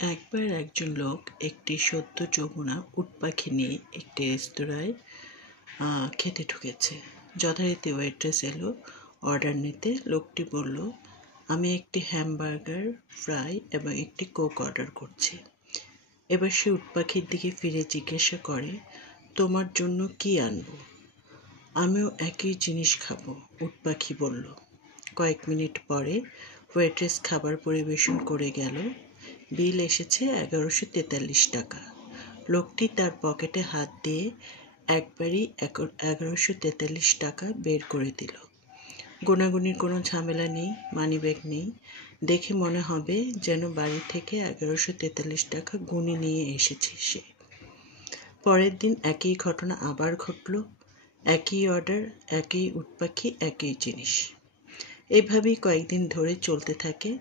একবার একজন লোক একটি সদ্য যৌবনা উট পাখি নিয়ে একটি রেস্তোরাঁয় খেতে ঢুকেছে। যথারীতি ওয়েট্রেস এলো অর্ডার নিতে। লোকটি বলল, আমি একটি হ্যামবার্গার, ফ্রাই এবং একটি কোক অর্ডার করছি। এবার সে উট পাখির দিকে ফিরে জিজ্ঞাসা করে, তোমার জন্য কি আনবো? আমিও একই জিনিস খাবো, উট পাখি বলল। কয়েক মিনিট পরে ওয়েট্রেস খাবার পরিবেশন করে গেল। বিল এসেছে 1143 টাকা। লোকটি তার পকেটে হাত দিয়ে একবারই 1143 টাকা বের করে দিল। গোনাগুনির কোনো ঝামেলা নেই, মানিব্যাগ নেই। দেখে মনে হবে যেন বাড়ি থেকে 1143 টাকা গুনে নিয়ে এসেছে সে। পরের দিন একই ঘটনা আবার ঘটল। একই অর্ডার, একই উট পাখি, একই জিনিস। এভাবেই কয়েকদিন ধরে চলতে থাকে।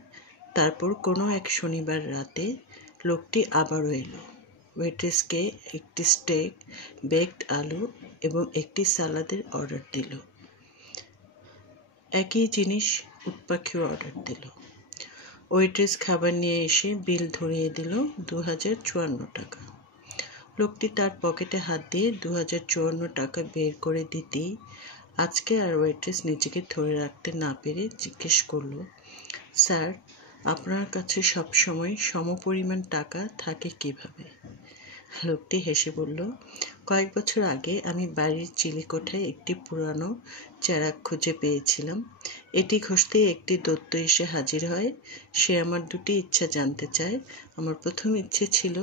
তারপর কোনো এক শনিবার রাতে লোকটি আবারও এলো। ওয়েট্রেসকে একটি স্টেক, বেকড আলু এবং একটি সালাদের অর্ডার দিল। একই জিনিস উট পাখিও অর্ডার দিল। ওয়েট্রেস খাবার নিয়ে এসে বিল ধরিয়ে দিল 2054 টাকা। লোকটি তার পকেটে হাত দিয়ে 2054 টাকা বের করে দিতেই আজকে আর ওয়েট্রেস নিজেকে ধরে রাখতে না পেরে জিজ্ঞেস করলো, স্যার, আপনার কাছে সবসময় সমপরিমাণ টাকা থাকে কিভাবে? লোকটি হেসে বলল, কয়েক বছর আগে আমি বাড়ির চিলেকোঠায় একটি পুরানো চেরাগ খুঁজে পেয়েছিলাম। এটি ঘষতেই একটি দৈত্য এসে হাজির হয়। সে আমার দুটি ইচ্ছা জানতে চায়। আমার প্রথম ইচ্ছে ছিল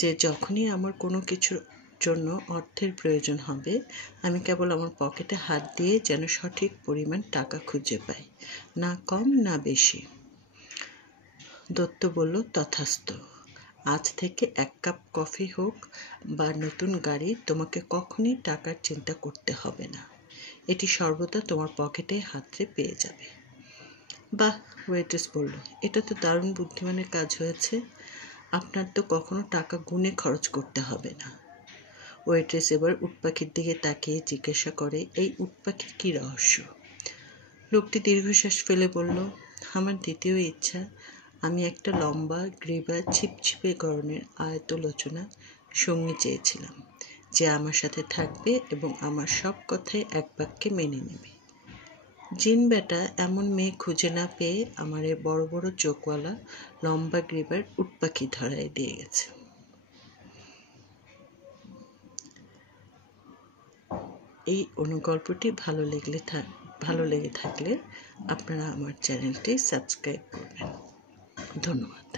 যে যখনই আমার কোনো কিছুর জন্য অর্থের প্রয়োজন হবে, আমি কেবল আমার পকেটে হাত দিয়ে যেন সঠিক পরিমাণ টাকা খুঁজে পাই, না কম না বেশি। দত্ত বলল, তথাস্তু। আজ থেকে 1 কাপ কফি হোক বা নতুন গাড়ি, তোমাকে কখনই টাকার চিন্তা করতে হবে না। এটি সর্বদা তোমার পকেটে হাতে পেয়ে যাবে। বাহ, ওয়েট্রেস বলল, এটা তো দারুণ বুদ্ধিমানের কাজ হয়েছে। আপনার তো কখনো টাকা গুনে খরচ করতে হবে না। ওয়েট্রেস এবার উট পাখির দিকে তাকিয়ে জিজ্ঞাসা করে, এই উট পাখির কী রহস্য? লোকটি দীর্ঘশ্বাস ফেলে বলল, আমার দ্বিতীয় ইচ্ছা, আমি একটা লম্বা, গ্রীবা, ছিপছিপে গড়নের আয়তলোচনা সঙ্গী চেয়েছিলাম, যে আমার সাথে থাকবে এবং আমার সব কথায় এক বাক্যে মেনে নেবে। জিন বেটা এমন মেয়ে খুঁজে না পেয়ে আমার এই বড় বড় চোখওয়ালা লম্বা গ্রীবার উট পাখি ধরায় দিয়ে গেছে। এই অনুগল্পটি ভালো লেগে থাকলে আপনারা আমার চ্যানেলটি সাবস্ক্রাইব করবেন। ধন্যবাদ।